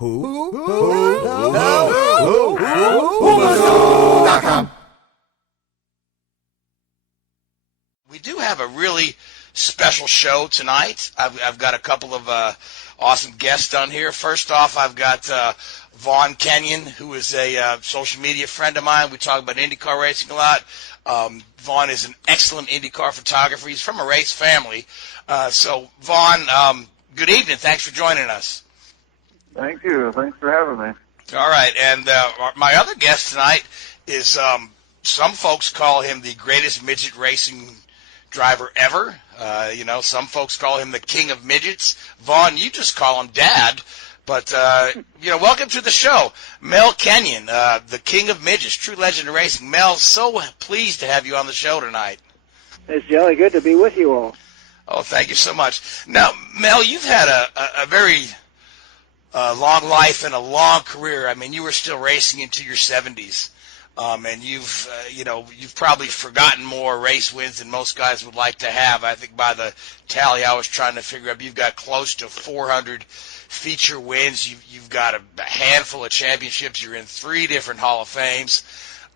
We do have a really special show tonight. I've got a couple of awesome guests on here. First off, I've got Vaughn Kenyon, who is a social media friend of mine. We talk about IndyCar racing a lot. Vaughn is an excellent IndyCar photographer. He's from a race family. So, Vaughn, good evening. Thanks for joining us. Thank you. Thanks for having me. All right, and my other guest tonight is some folks call him the greatest midget racing driver ever. Some folks call him the king of midgets. Vaughn, you just call him Dad. But, welcome to the show. Mel Kenyon, the king of midgets, true legend of racing. Mel, so pleased to have you on the show tonight. It's jolly good to be with you all. Oh, thank you so much. Now, Mel, you've had a very long life and a long career. I mean, you were still racing into your 70s. And you've probably forgotten more race wins than most guys would like to have. I think by the tally I was trying to figure out, you've got close to 400 feature wins. You've got a handful of championships. You're in 3 different Hall of Fames.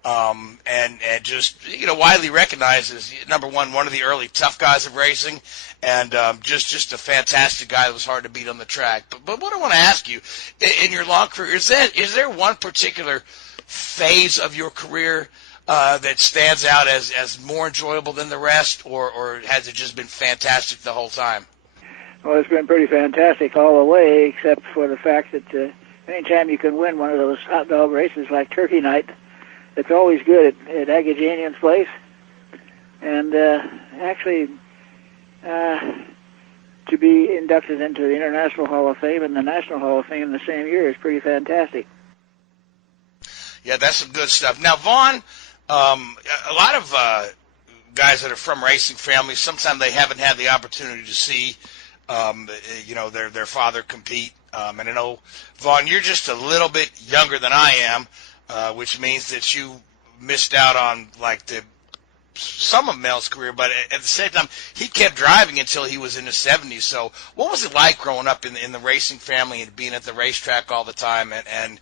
And just, widely recognized as, number one of the early tough guys of racing, and just a fantastic guy that was hard to beat on the track. But what I want to ask you, in your long career, is there one particular phase of your career that stands out as more enjoyable than the rest, or has it just been fantastic the whole time? Well, it's been pretty fantastic all the way, except for the fact that anytime you can win one of those hot dog races like Turkey Night, it's always good at Eggert Kenyon's place. And actually, to be inducted into the International Hall of Fame and the National Hall of Fame in the same year is pretty fantastic. Yeah, that's some good stuff. Now, Vaughn, a lot of guys that are from racing families, sometimes they haven't had the opportunity to see, their father compete. And I know, Vaughn, you're just a little bit younger than I am, which means that you missed out on some of Mel's career, but at the same time, he kept driving until he was in his 70s. So what was it like growing up in the racing family and being at the racetrack all the time? And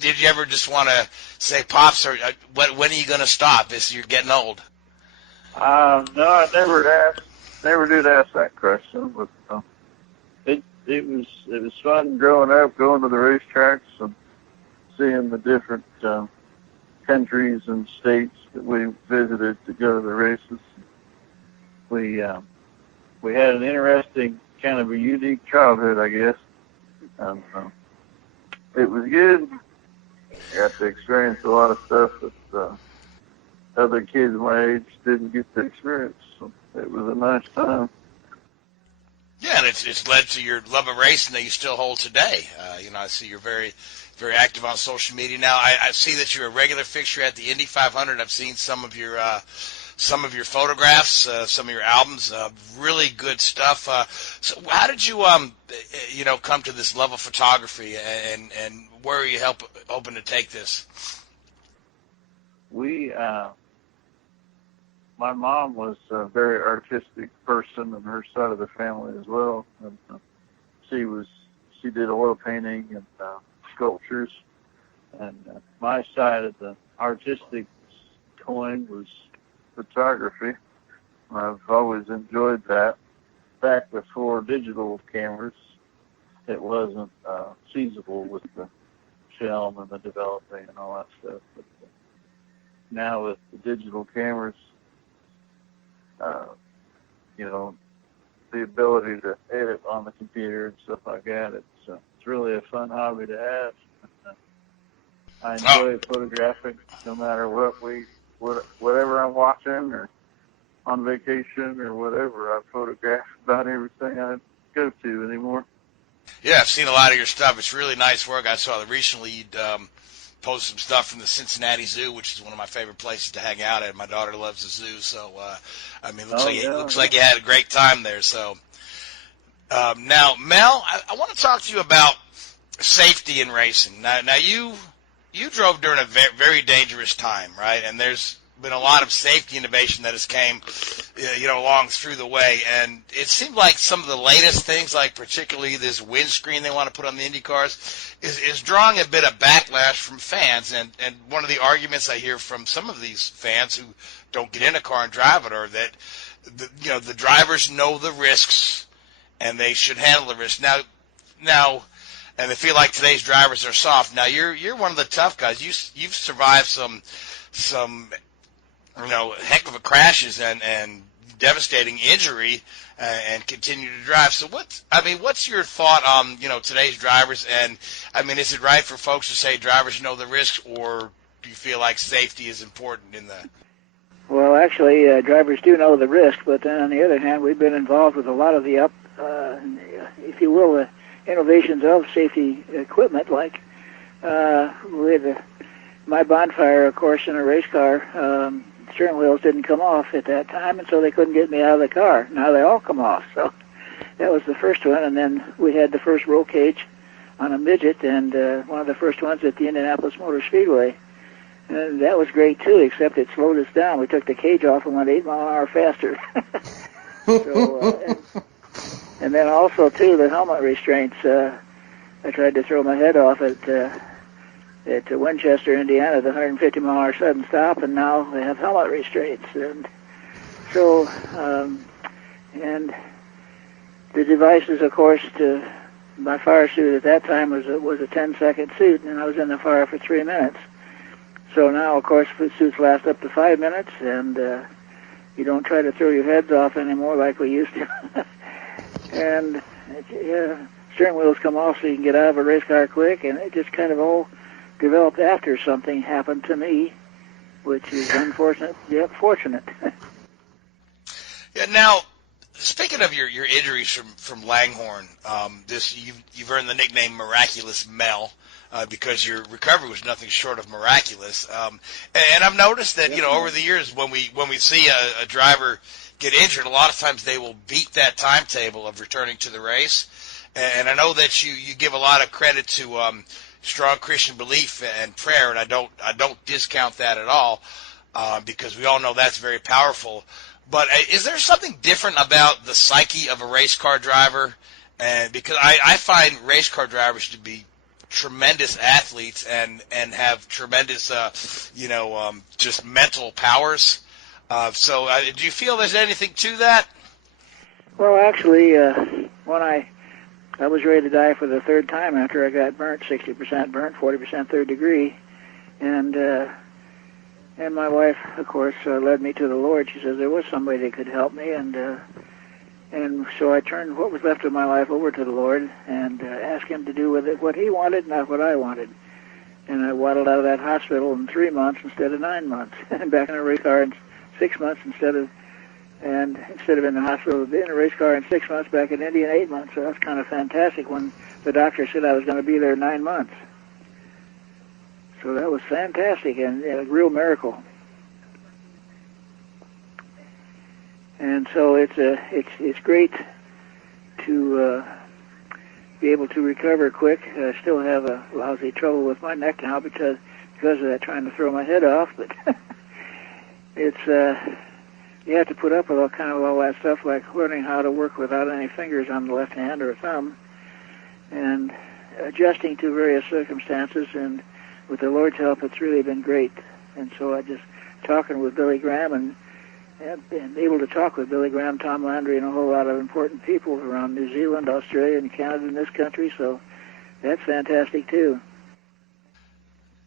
did you ever just want to say, Pops, or when are you going to stop? You're getting old. No, I never did ask that question, but it was fun growing up, going to the racetracks and seeing the different countries and states that we visited to go to the races. We had an interesting, kind of a unique childhood, I guess. It was good. I got to experience a lot of stuff that other kids my age didn't get to experience. So it was a nice time. Yeah, and it's led to your love of racing that you still hold today. I see you're very, very active on social media now. I see that you're a regular fixture at the Indy 500. I've seen some of your photographs, some of your albums. Really good stuff. So how did you come to this love of photography, and where are you hoping to take this? My mom was a very artistic person, and her side of the family as well. And she did oil painting and sculptures, and my side of the artistic coin was photography. I've always enjoyed that. Back before digital cameras, it wasn't feasible with the film and the developing and all that stuff. But now with the digital cameras, the ability to edit on the computer and stuff like that, it's really a fun hobby to have. I enjoy photographing no matter whatever I'm watching or on vacation or whatever. I photograph about everything I go to anymore. Yeah, I've seen a lot of your stuff. It's really nice work. I saw that recently you'd posted some stuff from the Cincinnati Zoo, which is one of my favorite places to hang out at. My daughter loves the zoo, so looks like you had a great time there. So now, Mel, I want to talk to you about safety in racing. Now you drove during a very, very dangerous time, right? And there's been a lot of safety innovation that has came, along through the way. And it seemed like some of the latest things, like particularly this windscreen they want to put on the Indy cars, is drawing a bit of backlash from fans. And one of the arguments I hear from some of these fans who don't get in a car and drive it are that the drivers know the risks and they should handle the risks. Now, and they feel like today's drivers are soft. Now you're one of the tough guys. You've survived some heck of a crashes and devastating injury and continue to drive. So what's your thought on today's drivers? And I mean, is it right for folks to say drivers know the risks, or do you feel like safety is important in that? Well, actually, drivers do know the risk, but then on the other hand, we've been involved with a lot of the if you will, the innovations of safety equipment, like with my bonfire, of course, in a race car. Steering wheels didn't come off at that time, and so they couldn't get me out of the car. Now they all come off, so that was the first one. And then we had the first roll cage on a midget, and one of the first ones at the Indianapolis Motor Speedway. And that was great, too, except it slowed us down. We took the cage off and went 8 miles an hour faster. And then also, too, the helmet restraints. I tried to throw my head off at Winchester, Indiana, the 150-mile-an-hour sudden stop, and now they have helmet restraints. And so, and the devices, of course, my fire suit at that time was a 10-second suit, and I was in the fire for 3 minutes. So now, of course, suits last up to 5 minutes, and you don't try to throw your heads off anymore like we used to. And steering wheels come off so you can get out of a race car quick, and it just kind of all developed after something happened to me, which is unfortunate, yet fortunate. Yeah. Now, speaking of your injuries from Langhorne, you've earned the nickname Miraculous Mel. Because your recovery was nothing short of miraculous, and I've noticed that over the years when we see a driver get injured, a lot of times they will beat that timetable of returning to the race. And I know that you give a lot of credit to strong Christian belief and prayer, and I don't discount that at all, because we all know that's very powerful. But is there something different about the psyche of a race car driver? And because I find race car drivers to be tremendous athletes and have tremendous, just mental powers. So do you feel there's anything to that? Well, actually, when I was ready to die for the third time after I got burnt, 60% burnt, 40% third degree, and my wife, of course, led me to the Lord. She says there was somebody that could help me, and so I turned what was left of my life over to the Lord and asked Him to do with it what He wanted, not what I wanted. And I waddled out of that hospital in 3 months instead of 9 months, and back in a race car in 6 months instead of in the hospital, in a race car in 6 months, back in Indy in 8 months. So that's kind of fantastic when the doctor said I was going to be there 9 months. So that was fantastic and a real miracle. And so it's great to be able to recover quick. I still have a lousy trouble with my neck now because of that, trying to throw my head off. But it's you have to put up with all that stuff, like learning how to work without any fingers on the left hand or thumb, and adjusting to various circumstances. And with the Lord's help, it's really been great. And so I just talking with Billy Graham and been able to talk with Billy Graham, Tom Landry, and a whole lot of important people around New Zealand, Australia, and Canada in this country. So that's fantastic too.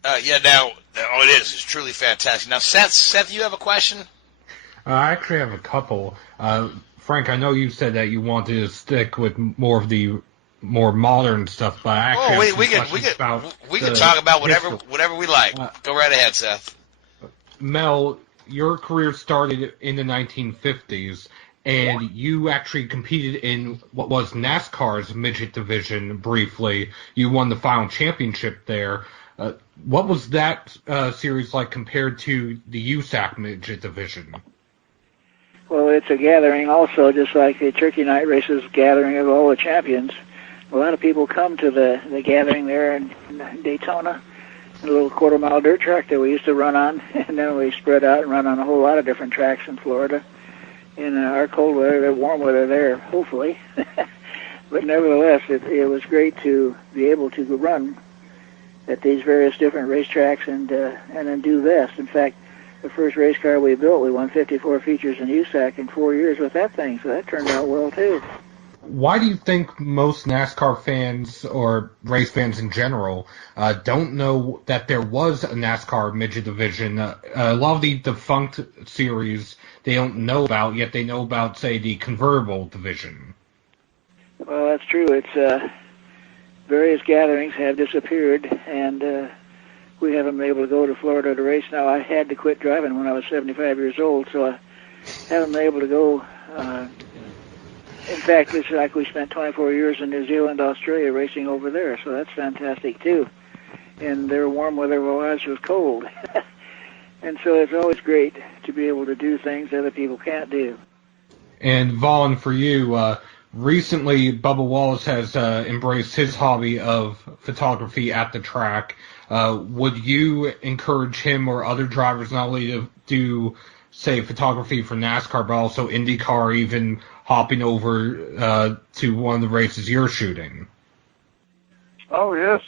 It is. It's truly fantastic. Now, Seth, you have a question? I actually have a couple. Frank, I know you said that you wanted to stick with more of the more modern stuff, but I actually we can talk about whatever we like. Go right ahead, Seth. Mel, your career started in the 1950s, and you actually competed in what was NASCAR's midget division briefly. You won the final championship there. What was that series like compared to the USAC midget division? Well, it's a gathering also, just like the Turkey Night races gathering of all the champions. A lot of people come to the gathering there in Daytona. a little quarter-mile dirt track that we used to run on, and then we spread out and run on a whole lot of different tracks in Florida. In our cold weather, warm weather there, hopefully. But nevertheless, it was great to be able to run at these various different racetracks and then do this. In fact, the first race car we built, we won 54 features in USAC in 4 years with that thing, so that turned out well too. Why do you think most NASCAR fans or race fans in general don't know that there was a NASCAR midget division? A lot of the defunct series they don't know about, yet they know about, say, the convertible division. Well, that's true. It's various gatherings have disappeared, and we haven't been able to go to Florida to race now. I had to quit driving when I was 75 years old, so I haven't been able to go. In fact, it's like we spent 24 years in New Zealand, Australia, racing over there, so that's fantastic, too. And their warm weather while ours was cold. And so it's always great to be able to do things other people can't do. And Vaughn, for you, recently Bubba Wallace has embraced his hobby of photography at the track. Would you encourage him or other drivers not only to do, say, photography for NASCAR, but also IndyCar, even hopping over to one of the races you're shooting? Oh, yes.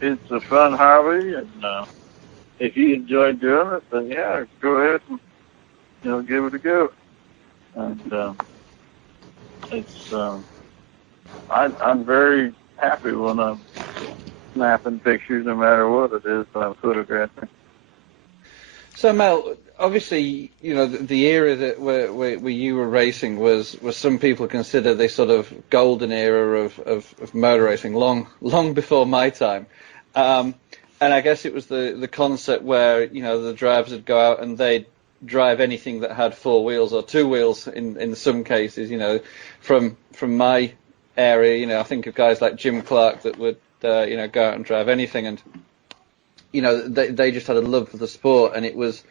It's a fun hobby, and if you enjoy doing it, then, yeah, go ahead and, give it a go. And it's I'm very happy when I'm snapping pictures, no matter what it is that I'm photographing. So, Mel, obviously, the era that where you were racing was some people consider the sort of golden era of motor racing, long before my time. And I guess it was the concept where, the drivers would go out and they'd drive anything that had four wheels or two wheels in some cases, from my area, I think of guys like Jim Clark that would, go out and drive anything, and, they just had a love for the sport, and it was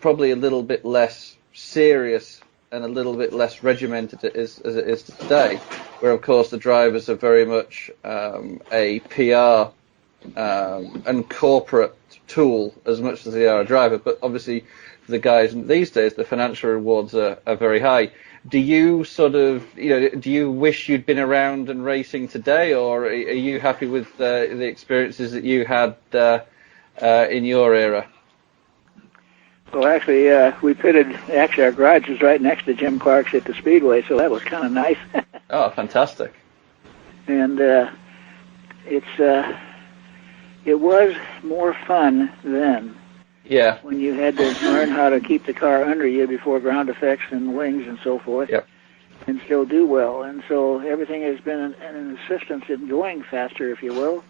probably a little bit less serious and a little bit less regimented as it is today, where, of course, the drivers are very much a PR and corporate tool as much as they are a driver. But obviously, for the guys these days, the financial rewards are very high. Do you sort of, do you wish you'd been around and racing today, or are you happy with the experiences that you had in your era? Well, actually, we pitted. Actually, our garage was right next to Jim Clark's at the Speedway, so that was kind of nice. Oh, fantastic! And it was more fun then. Yeah. When you had to learn how to keep the car under you before ground effects and wings and so forth, yep, and still do well. And so everything has been an assistance in going faster, if you will.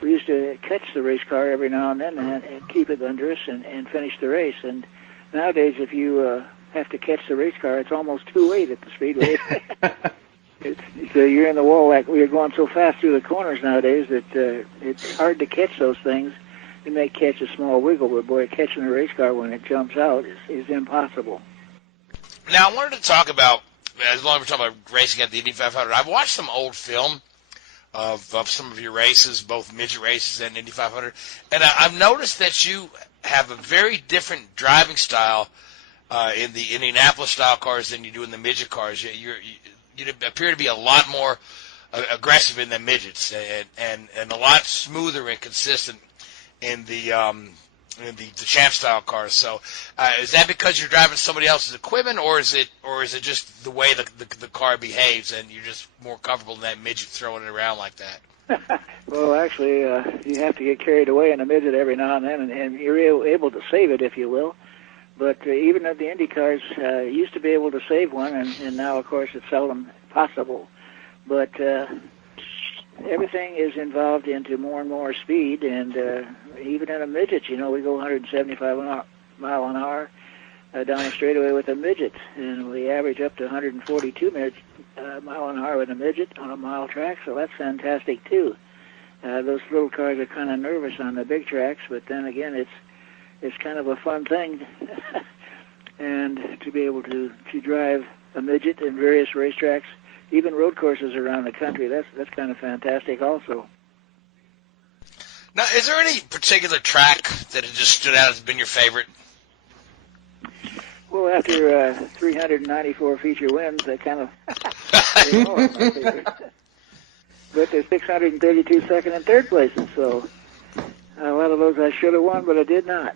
We used to catch the race car every now and then and keep it under us and finish the race. And nowadays, if you have to catch the race car, it's almost too late at the Speedway. You're in the wall, like we're going so fast through the corners nowadays that it's hard to catch those things. You may catch a small wiggle, but boy, catching a race car when it jumps out is impossible. Now, I wanted to talk about, as long as we're talking about racing at the Indy 500, I've watched some old film of some of your races, both midget races and Indy 500, and I've noticed that you have a very different driving style in the Indianapolis style cars than you do in the midget cars. You appear to be a lot more aggressive in the midgets and a lot smoother and consistent in the champ style cars. So is that because you're driving somebody else's equipment, or is it just the way the car behaves and you're just more comfortable than that midget throwing it around like that? Well, actually, you have to get carried away in a midget every now and then, and you're able to save it, if you will. But even at the Indy cars, used to be able to save one, and now, of course, it's seldom possible. But everything is involved into more and more speed, and even in a midget, we go 175 mile an hour down a straightaway with a midget, and we average up to 142 mile an hour with a midget on a mile track, so that's fantastic too. Those little cars are kind of nervous on the big tracks, but then again, it's kind of a fun thing, and to be able to drive a midget in various racetracks, even road courses around the country, that's kind of fantastic also. Now, is there any particular track that has just stood out as being your favorite? Well, after 394 feature wins, I kind of didn't know it was my favorite. But there's 632 second and third places, so a lot of those I should have won, but I did not.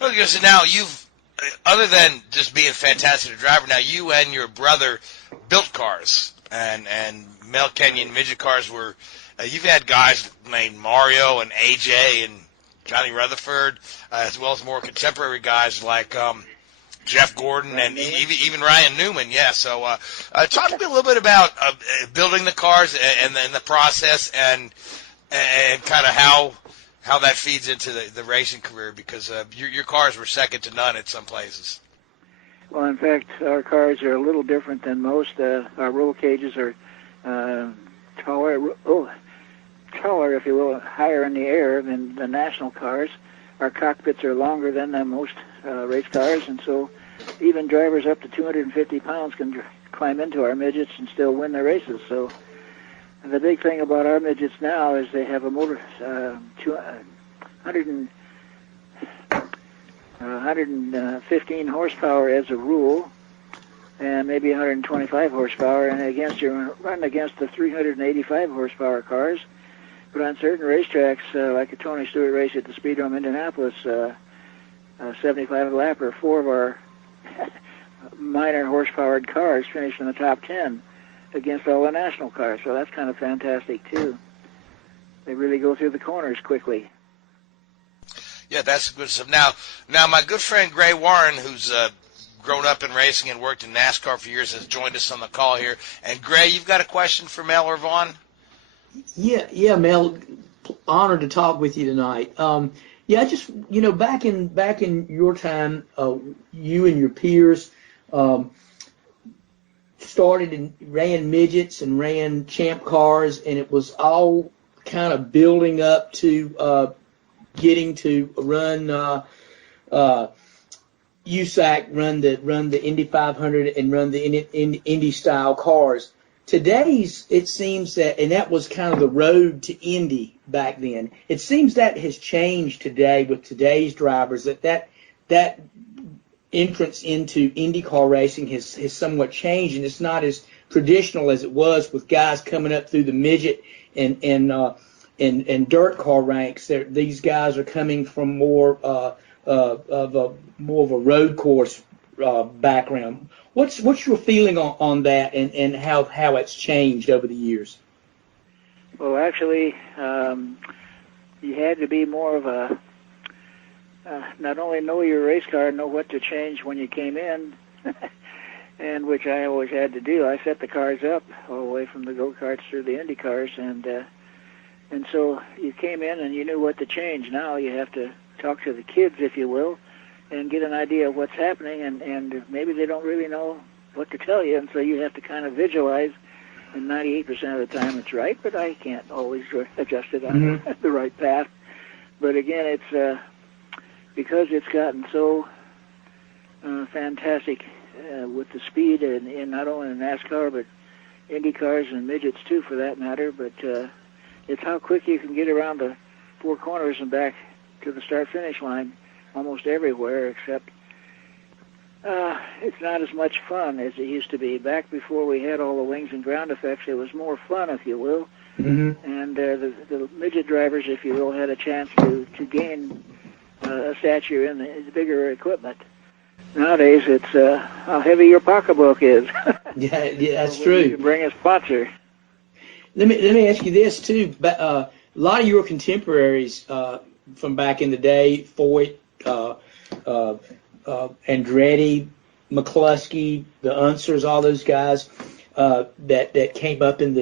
Well, because now you've, other than just being a fantastic driver, now you and your brother built cars, and Mel Kenyon midget cars were. You've had guys named Mario and AJ and Johnny Rutherford, as well as more contemporary guys like Jeff Gordon and even Ryan Newman. Yeah. So talk to me a little bit about building the cars and the process and kind of how that feeds into the racing career, because your cars were second to none at some places. Well, in fact, our cars are a little different than most. Our roll cages are taller, if you will, higher in the air than the national cars. Our cockpits are longer than most race cars, and so even drivers up to 250 pounds can climb into our midgets and still win their races. So the big thing about our midgets now is they have a motor 115 horsepower as a rule, and maybe 125 horsepower, and you're running against the 385 horsepower cars. But on certain racetracks, like a Tony Stewart race at the Speedrome Indianapolis, 75 lapper, 4 of our minor horsepowered cars finished in the top 10 against all the national cars. So that's kind of fantastic too. They really go through the corners quickly. Yeah, that's good stuff. Now my good friend Gray Warren, who's grown up in racing and worked in NASCAR for years, has joined us on the call here. And Gray, you've got a question for Mel or Vaughn? Yeah, Mel. Honored to talk with you tonight. Yeah, just back in your time, you and your peers started and ran midgets and ran champ cars, and it was all kind of building up to getting to run USAC, run the Indy 500, and run the Indy style cars. Today's, it seems that, and that was kind of the road to Indy back then. It seems that has changed today with today's drivers, that entrance into IndyCar racing has somewhat changed, and it's not as traditional as it was with guys coming up through the midget and dirt car ranks. These guys are coming from more of a road course background. What's your feeling on that, and how it's changed over the years? Well, actually, you had to be more of a not only know your race car, know what to change when you came in, and which I always had to do. I set the cars up all the way from the go-karts through the Indy cars, and so you came in and you knew what to change. Now you have to talk to the kids, if you will, and get an idea of what's happening, and maybe they don't really know what to tell you, and so you have to kind of visualize, and 98% of the time it's right, but I can't always adjust it on the right path. But again, it's because it's gotten so fantastic with the speed in not only in NASCAR, but Indy cars and midgets too, for that matter, but it's how quick you can get around the 4 corners and back to the start-finish line almost everywhere, except it's not as much fun as it used to be. Back before we had all the wings and ground effects, it was more fun, if you will. And the midget drivers, if you will, had a chance to gain a stature in the bigger equipment. Nowadays, it's how heavy your pocketbook is. yeah, that's so true. You can bring a sponsor. Let me ask you this too. A lot of your contemporaries from back in the day, Foyt, Andretti, McCluskey, the Unsers, all those guys that came up in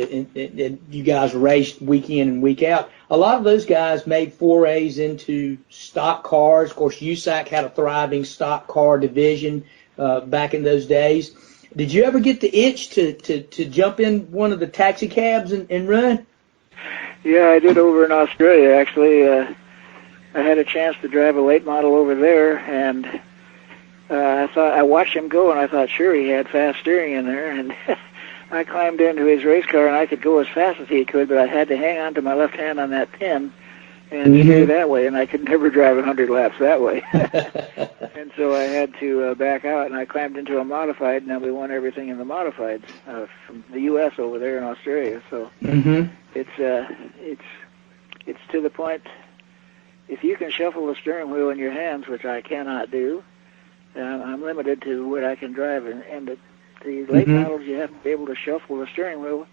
you guys raced week in and week out. A lot of those guys made forays into stock cars. Of course, USAC had a thriving stock car division back in those days. Did you ever get the itch to jump in one of the taxi cabs and run? Yeah, I did over in Australia, actually. I had a chance to drive a late model over there, and I watched him go, and I thought, sure, he had fast steering in there, and I climbed into his race car, and I could go as fast as he could, but I had to hang on to my left hand on that pin and steer that way, and I could never drive 100 laps that way. And so I had to back out, and I climbed into a modified, and then we won everything in the modifieds from the U.S. over there in Australia. So it's to the point, if you can shuffle the steering wheel in your hands, which I cannot do, I'm limited to what I can drive, and the late models, you have to be able to shuffle the steering wheel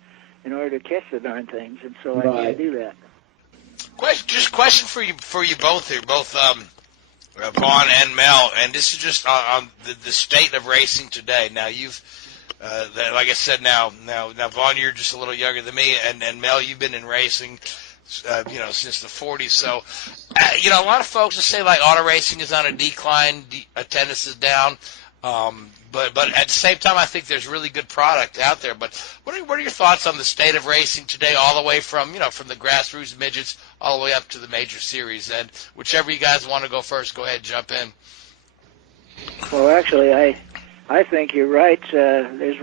in order to catch the darn things, and so I can't do that. Question for you both here, both Vaughn and Mel, and this is just on the state of racing today. Now you've, like I said, now Vaughn, you're just a little younger than me, and Mel, you've been in racing, since the 40s. So, a lot of folks will say like auto racing is on a decline, attendance is down. But at the same time, I think there's really good product out there. But what are your thoughts on the state of racing today, all the way from the grassroots midgets all the way up to the major series? And whichever you guys want to go first, go ahead, jump in. Well, actually, I think you're right. There's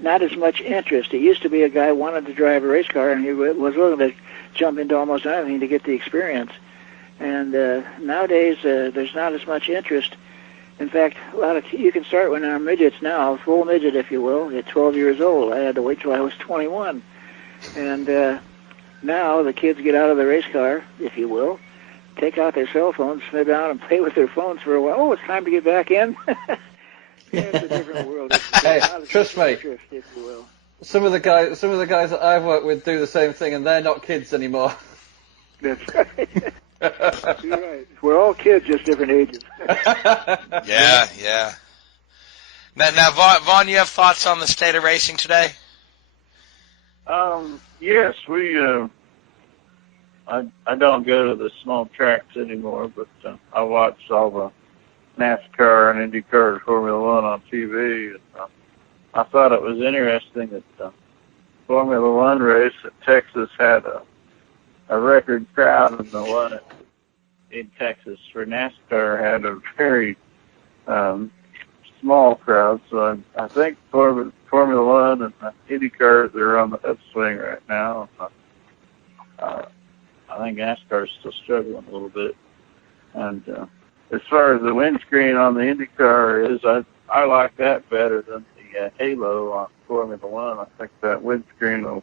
not as much interest. It used to be a guy wanted to drive a race car, and he was willing to jump into almost anything to get the experience. And nowadays, there's not as much interest. In fact, you can start when our midgets now, full midget, if you will, at 12 years old. I had to wait till I was 21. And now the kids get out of the race car, if you will, take out their cell phones, sit down and play with their phones for a while. Oh, it's time to get back in. It's a different world. Hey, trust me. Interest, if you will. Some of the guys that I've worked with do the same thing, and they're not kids anymore. That's right. You're right. We're all kids, just different ages. Yeah. Now, Vaughn, you have thoughts on the state of racing today? Yes, I don't go to the small tracks anymore, but I watch all the NASCAR and IndyCar Formula One on TV. And, I thought it was interesting that the Formula One race at Texas had a record crowd, and the one in Texas for NASCAR had a very small crowd. So I think Formula One and IndyCars are on the upswing right now. I think NASCAR is still struggling a little bit. And as far as the windscreen on the IndyCar is, I like that better than the halo on Formula One. I think that windscreen will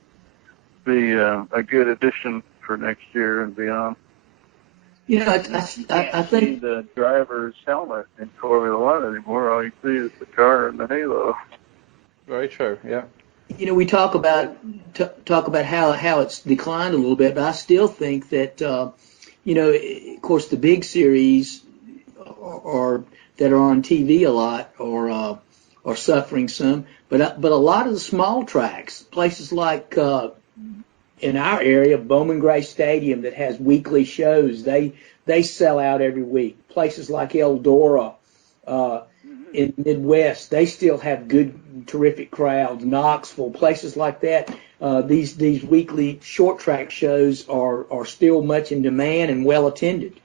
be a good addition for next year and beyond. I See think the driver's helmet in Formula One anymore. All you see is the car and the halo. Very true. Yeah. we talk about how it's declined a little bit, but I still think that of course the big series that are on TV a lot are suffering some, but a lot of the small tracks, places like in our area, Bowman Gray Stadium, that has weekly shows, they sell out every week. Places like Eldora in Midwest, they still have good, terrific crowds. Knoxville, places like that. These weekly short track shows are still much in demand and well attended.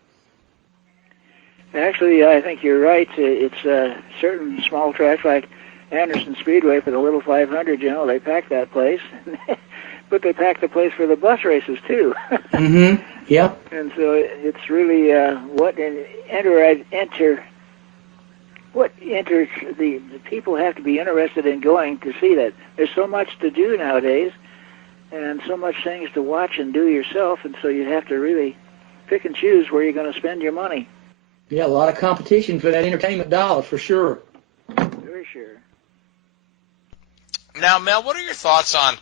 Actually, I think you're right. It's certain small tracks like Anderson Speedway for the Little 500, they pack that place. But they pack the place for the bus races, too. Yeah. And so it's really what the people have to be interested in going to see that. There's so much to do nowadays and so much things to watch and do yourself, and so you have to really pick and choose where you're going to spend your money. Yeah, a lot of competition for that entertainment dollar, for sure. Very sure. Now, Mel, what are your thoughts on,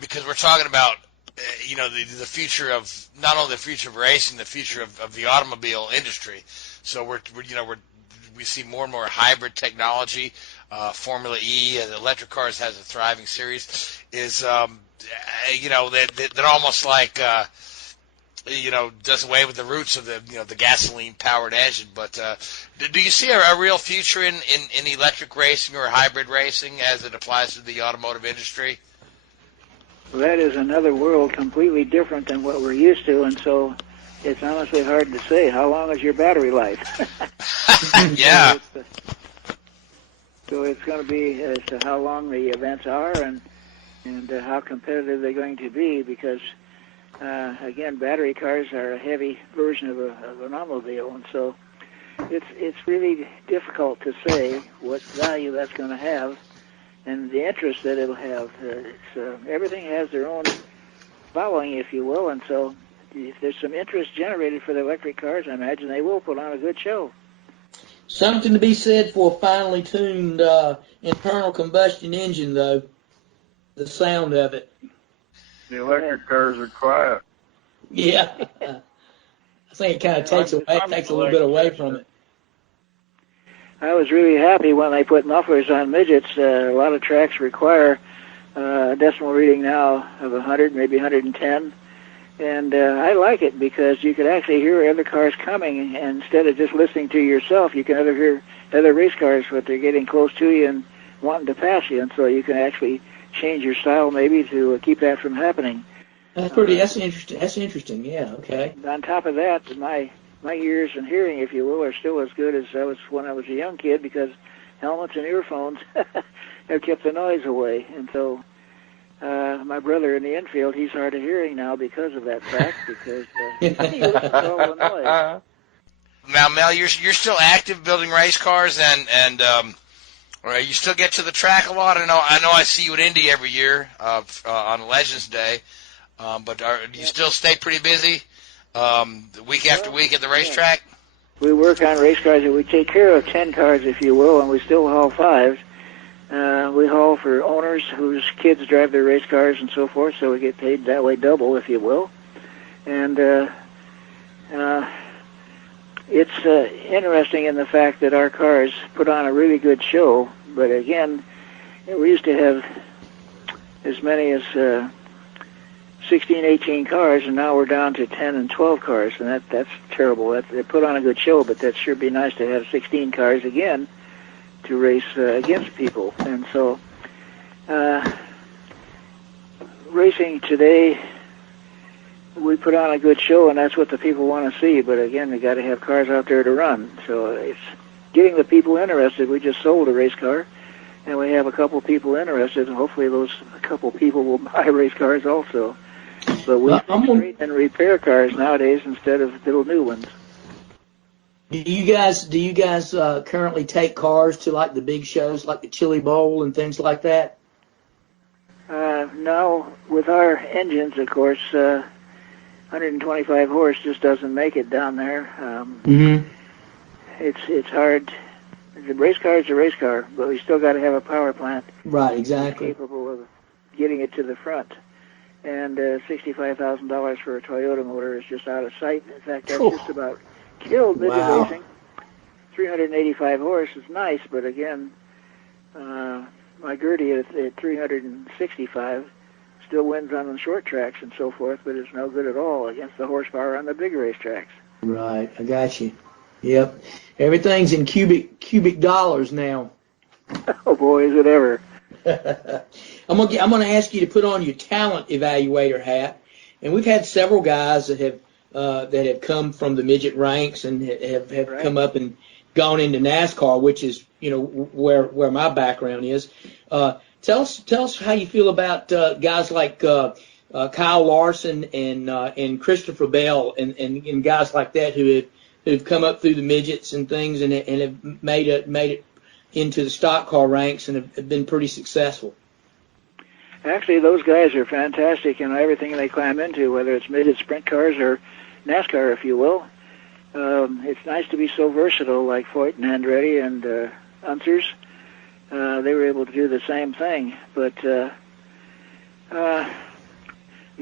because we're talking about, the future of, not only the future of racing, the future of the automobile industry. So we see more and more hybrid technology. Formula E, the electric cars has a thriving series. Is that almost like does away with the roots of the gasoline powered engine. But do you see a real future in electric racing or hybrid racing as it applies to the automotive industry? Well, that is another world completely different than what we're used to, and so it's honestly hard to say. How long is your battery life? Yeah. So it's going to be as to how long the events are, and and how competitive they're going to be, because again, battery cars are a heavy version of an automobile, and so it's really difficult to say what value that's going to have and the interest that it'll have. Everything has their own following, if you will, and so if there's some interest generated for the electric cars, I imagine they will put on a good show. Something to be said for a finely tuned internal combustion engine, though. The sound of it. The electric cars are quiet. Yeah. I think it kind of takes a little bit away from it. I was really happy when they put mufflers on midgets. A lot of tracks require a decimal reading now of 100, maybe 110. And I like it because you could actually hear other cars coming, and instead of just listening to yourself, you can hear other race cars, but they're getting close to you and wanting to pass you, and so you can actually change your style maybe to keep that from happening. That's interesting. That's interesting. Yeah. Okay. On top of that, my ears and hearing, if you will, are still as good as I was when I was a young kid, because helmets and earphones have kept the noise away, and so. My brother in the infield, he's hard of hearing now because of that fact, because he listens to all the noise. Now, Mel, you're still active building race cars, and you still get to the track a lot. I know I see you at Indy every year on Legends Day, but do you still stay pretty busy week after week at the racetrack? We work on race cars, and we take care of 10 cars, if you will, and we still haul 5s. We haul for owners whose kids drive their race cars and so forth, so we get paid that way double, if you will. And it's interesting in the fact that our cars put on a really good show, but again, we used to have as many as 16, 18 cars, and now we're down to 10 and 12 cars, and that's terrible. They put on a good show, but that sure be nice to have 16 cars again to race against people. And so racing today, we put on a good show, and that's what the people want to see, but again, we got to have cars out there to run, so it's getting the people interested. We just sold a race car, and we have a couple people interested, and hopefully those couple people will buy race cars also. But we trade and repair cars nowadays instead of little new ones. Do you guys currently take cars to like the big shows, like the Chili Bowl and things like that? No, with our engines, of course, 125 horse just doesn't make it down there. It's hard. The race car is a race car, but we still got to have a power plant. Right, exactly. Capable of getting it to the front. And $65,000 for a Toyota motor is just out of sight. In fact, that's just about killed midget racing. 385 horse is nice, but again, my Gertie at 365 still wins on the short tracks and so forth, but it's no good at all against the horsepower on the big racetracks. Right, I got you. Yep, everything's in cubic dollars now. Oh boy, is it ever! I'm gonna ask you to put on your talent evaluator hat, and we've had several guys that have come from the midget ranks and have right. come up and gone into NASCAR, which is where my background is. Tell us how you feel about guys like Kyle Larson and Christopher Bell and guys like that who've come up through the midgets and things and have made it into the stock car ranks and have been pretty successful. Actually, those guys are fantastic in everything they climb into, whether it's midget sprint cars or NASCAR, if you will. It's nice to be so versatile, like Foyt and Andretti and Unsers. They were able to do the same thing, but you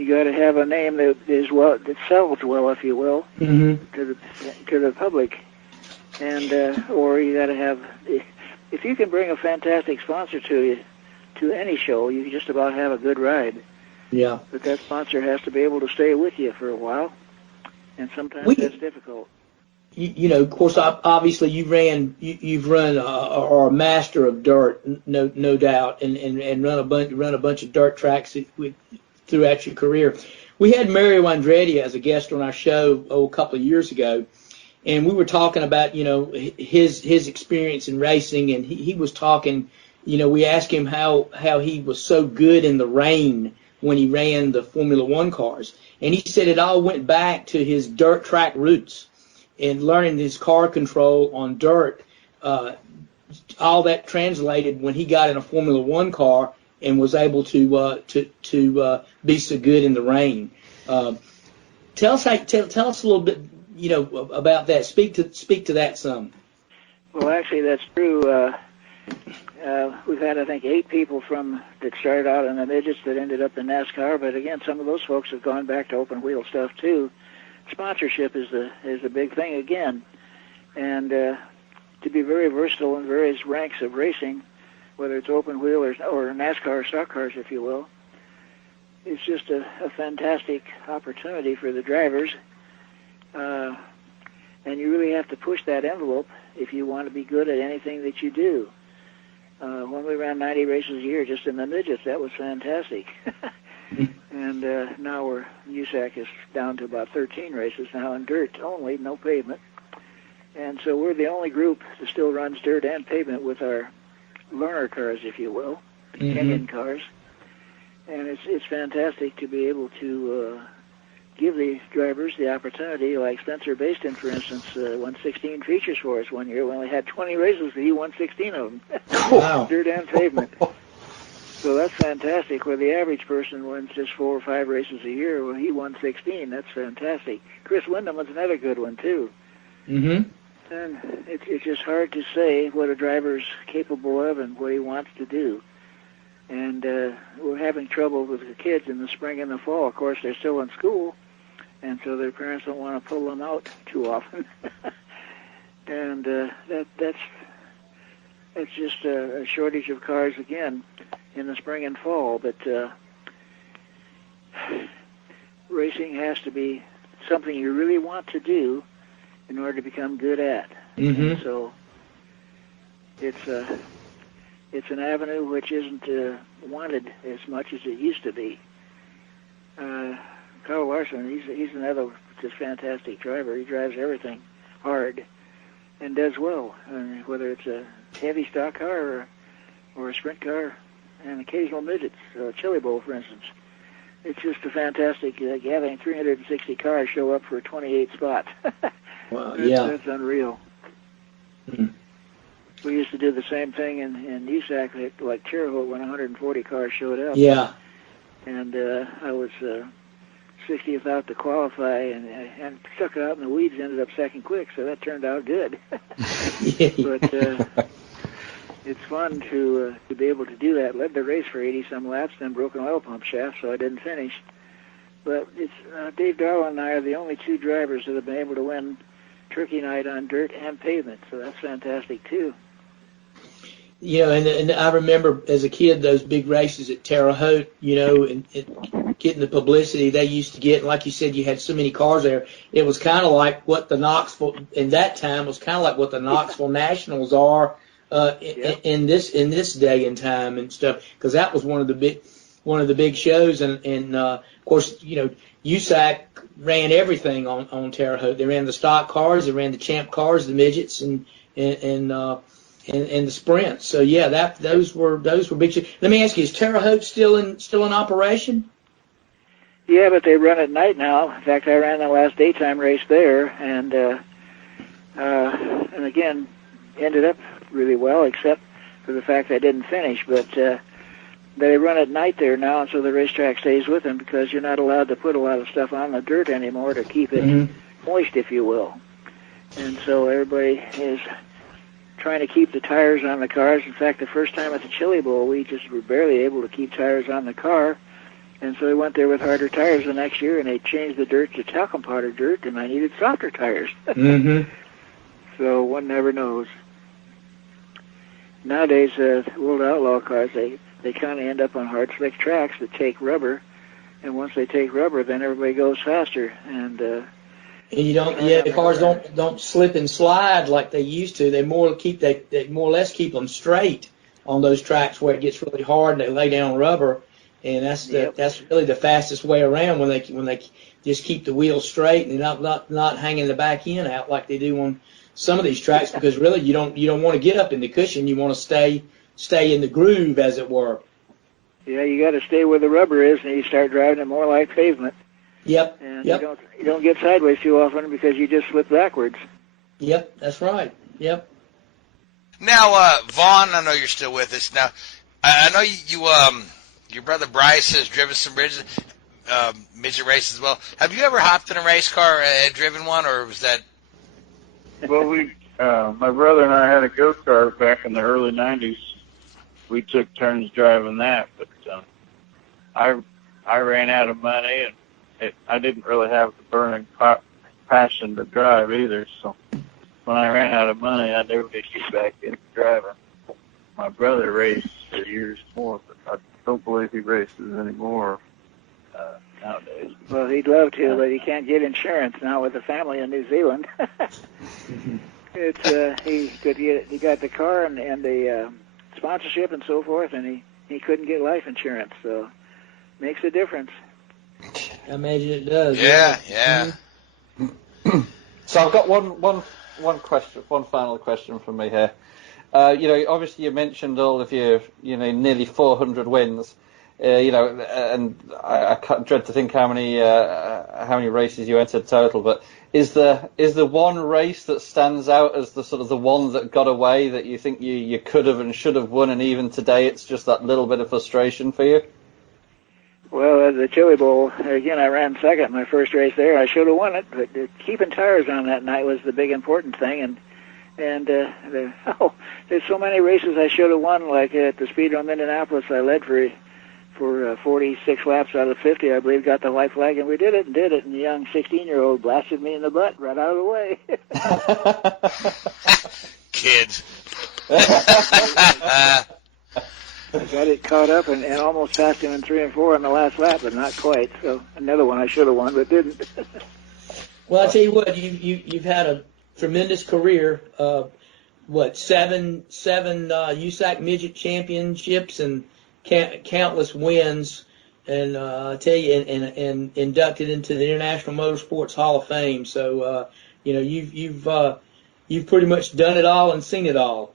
got to have a name that sells well, if you will, to the public, and or you got to have. If you can bring a fantastic sponsor to any show, you can just about have a good ride. Yeah. But that sponsor has to be able to stay with you for a while, and sometimes that's difficult. Of course, obviously you've run or a master of dirt, no doubt, and run a bunch of dirt tracks throughout your career. We had Mario Andretti as a guest on our show a couple of years ago, and we were talking about his experience in racing, and he was talking we asked him how he was so good in the rain when he ran the Formula One cars, and he said it all went back to his dirt track roots and learning his car control on dirt. All that translated when he got in a Formula One car and was able to be so good in the rain. Tell us a little bit, about that. Speak to that some. Well, actually, that's true. We've had, I think, 8 people that started out in the midgets that ended up in NASCAR. But again, some of those folks have gone back to open wheel stuff too. Sponsorship is the big thing again, and to be very versatile in various ranks of racing, whether it's open wheel or NASCAR or stock cars, if you will. It's just a fantastic opportunity for the drivers, and you really have to push that envelope if you want to be good at anything that you do. When we ran 90 races a year just in the midgets, that was fantastic. And now USAC is down to about 13 races now in dirt only, no pavement. And so we're the only group that still runs dirt and pavement with our learner cars, if you will, Kenyon cars. And it's fantastic to be able to give the drivers the opportunity, like Spencer Baston, for instance, won 16 features for us one year. We only had 20 races, but he won 16 of them. Wow. Dirt and pavement. So that's fantastic. Where the average person wins just 4 or 5 races a year, well, he won 16. That's fantastic. Chris Wyndham was another good one, too. Mm-hmm. And it's just hard to say what a driver's capable of and what he wants to do. And we're having trouble with the kids in the spring and the fall. Of course, they're still in school, and so their parents don't want to pull them out too often. And that's just a shortage of cars again in the spring and fall. But racing has to be something you really want to do in order to become good at. Mm-hmm. And so it's an avenue which isn't wanted as much as it used to be. Carl Larson, he's another just fantastic driver. He drives everything hard and does well, whether it's a heavy stock car or a sprint car and occasional midgets, Chili Bowl, for instance. It's just a fantastic, having 360 cars show up for 28 spots. Wow, that's unreal. Mm-hmm. We used to do the same thing in USAC, like Terre Haute, when 140 cars showed up. Yeah. And I was 60th out to qualify, and stuck out in the weeds, ended up second quick, so that turned out good. But it's fun to be able to do that. Led the race for 80-some laps, then broke an oil pump shaft, so I didn't finish. But it's Dave Darwin and I are the only 2 drivers that have been able to win Turkey Night on dirt and pavement, so that's fantastic, too. Yeah, and I remember as a kid those big races at Terre Haute, and getting the publicity they used to get. And like you said, you had so many cars there. It was kind of like what the Knoxville in that time was kind of like what the Knoxville Nationals are in this day and time and stuff. Because that was one of the big shows, and of course USAC ran everything on Terre Haute. They ran the stock cars, they ran the champ cars, the midgets, and the sprints. So yeah, those were big shows. Let me ask you, is Terre Haute still in operation? Yeah, but they run at night now. In fact, I ran the last daytime race there, and again ended up really well, except for the fact I didn't finish. But they run at night there now, and so the racetrack stays with them because you're not allowed to put a lot of stuff on the dirt anymore to keep it moist, if you will. And so everybody is trying to keep the tires on the cars. In fact, the first time at the Chili Bowl, we just were barely able to keep tires on the car. And so we went there with harder tires the next year, and they changed the dirt to talcum powder dirt, and I needed softer tires. So one never knows. Nowadays, World Outlaw cars, they kind of end up on hard, slick tracks that take rubber, and once they take rubber, then everybody goes faster. And you don't, the cars don't slip and slide like they used to. They more or less keep them straight on those tracks where it gets really hard and they lay down rubber, and that's really the fastest way around when they just keep the wheels straight and not hanging the back end out like they do on some of these tracks, because really you don't want to get up in the cushion. You want to stay stay in the groove, as it were. Yeah, you got to stay where the rubber is, and you start driving it more like pavement. Yep. And yep. you don't get sideways too often because you just slip backwards. Yep, that's right. Yep. Now, Vaughn, I know you're still with us. Now, I know your brother Bryce has driven some midget races as well. Have you ever hopped in a race car and driven one, or was that? Well, my brother and I had a go-kart back in the early '90s. We took turns driving that, but I ran out of money, and I didn't really have the burning passion to drive either. So when I ran out of money, I never did get back into driving. My brother raced for years more, but I don't believe he races anymore nowadays. Well, he'd love to, but he can't get insurance now with the family in New Zealand. He got the car and the sponsorship and so forth, and he couldn't get life insurance, so makes a difference. I imagine it does. Yeah. Mm-hmm. So I've got one final question from me here. Obviously you mentioned all of your, nearly 400 wins. And I dread to think how many races you entered total. But is there one race that stands out as the sort of the one that got away that you think you could have and should have won, and even today it's just that little bit of frustration for you? Well, the Chili Bowl, again, I ran second my first race there. I should have won it, but keeping tires on that night was the big important thing. And there's so many races I should have won. Like at the Speedrome Indianapolis, I led for 46 laps out of 50, I believe, got the white flag, and we did it. And the young 16-year-old blasted me in the butt right out of the way. Kids. I got it caught up and almost passed him in 3 and 4 on the last lap, but not quite. So another one I should have won, but didn't. Well, I tell you what, you've had a tremendous career. Seven USAC midget championships and countless wins, and I tell you, and inducted into the International Motorsports Hall of Fame. So you've pretty much done it all and seen it all.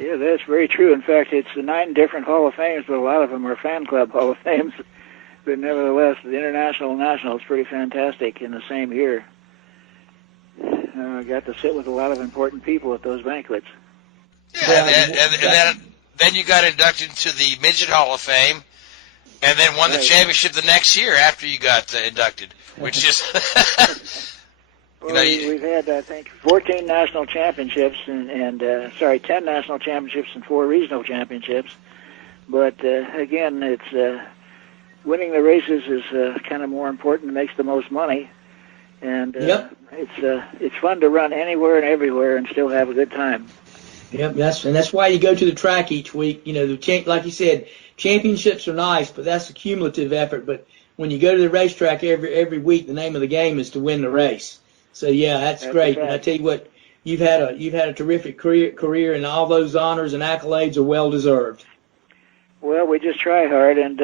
Yeah, that's very true. In fact, it's 9 different Hall of Fames, but a lot of them are fan club Hall of Fames. But nevertheless, the International and National is pretty fantastic in the same year. I got to sit with a lot of important people at those banquets. Yeah, and then you got inducted into the Midget Hall of Fame, and then won the championship the next year after you got inducted, which is... We've had, I think, 14 national championships, 10 national championships and 4 regional championships. But, again, it's winning the races is kind of more important. It makes the most money. And it's fun to run anywhere and everywhere and still have a good time. Yep, that's why you go to the track each week. Like you said, championships are nice, but that's a cumulative effort. But when you go to the racetrack every week, the name of the game is to win the race. So yeah, that's great. And I tell you what, you've had a terrific career, and all those honors and accolades are well deserved. Well, we just try hard, and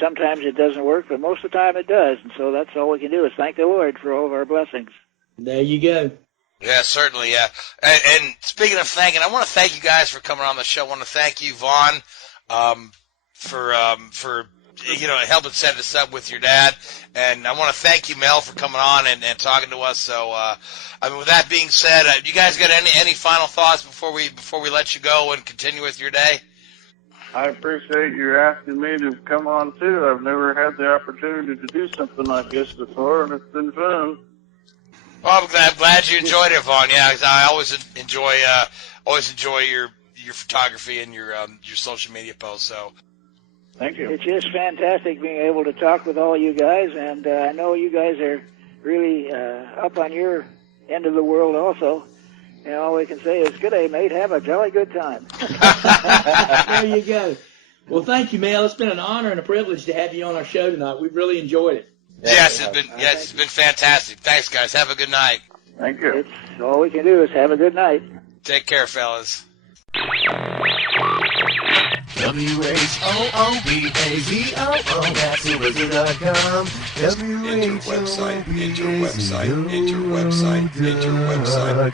sometimes it doesn't work, but most of the time it does. And so that's all we can do is thank the Lord for all of our blessings. There you go. Yeah, certainly, yeah. And speaking of thanking, I want to thank you guys for coming on the show. I want to thank you, Vaughn, for helping set us up with your dad. And I want to thank you, Mel, for coming on and talking to us. So, with that being said, you guys got any final thoughts before we let you go and continue with your day? I appreciate you asking me to come on too. I've never had the opportunity to do something like this before, and it's been fun. Well, I'm glad you enjoyed it, Vaughn. Yeah, 'cause I always enjoy your photography and your social media posts. So, thank you. It's just fantastic being able to talk with all you guys, and I know you guys are really up on your end of the world also. And all we can say is, good day, mate. Have a jolly good time. There you go. Well, thank you, Mel. It's been an honor and a privilege to have you on our show tonight. We've really enjoyed it. Yes, it's been fantastic. Thanks, guys. Have a good night. Thank you. It's all we can do is have a good night. Take care, fellas. WHOOBAZOO, that's whoobazoo.com. Enter website.